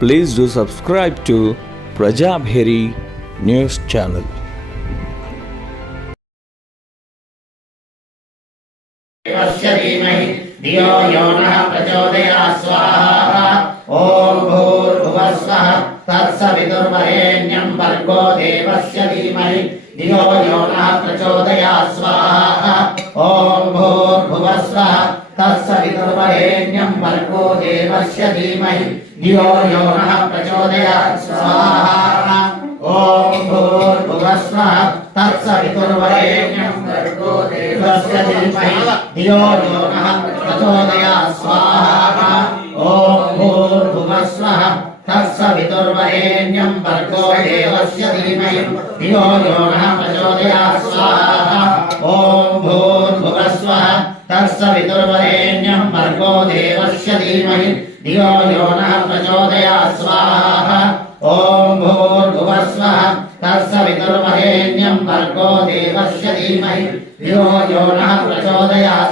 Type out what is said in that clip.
Please do subscribe to Prajabheri News Channel. धियो यो नः प्रचोदयात् स्वाहा। ॐ भूर्भुवस्वः तत्सवितुर्वरेण्यं भर्गो देवस्य धीमहि धियो यो नः प्रचोदयात् स्वाहा। ॐ भूर्भुवस्वः तत्सवितुर्वरेण्यं भर्गो देवस्य धीमहि धियो यो नः प्रचोदयात् स्वाहा। ॐ भूर्भुवस्वः तत्सवितुर्वरेण्यं भर्गो देवस्य धीमहि धियो यो नः प्रचोदयात् स्वाहा। ॐ भूर्भुवस्वः तत्सवितुर्वरेण्यं भर्गो देवस्य धीमहि धियो यो नः प्रचोदयात् स्वाहा। ॐ भूर्भुवस्वः तत्सवितुर्वरेण्यं भर्गो देवस्य धीमहि धियो यो नः प्रचोदयात् स्वाहा। ॐ भूर्भुवस्वः तत्सवितुर्वरेण्यं भर्गो देवस्य धीमहि धियो यो नः प्रचोदयात्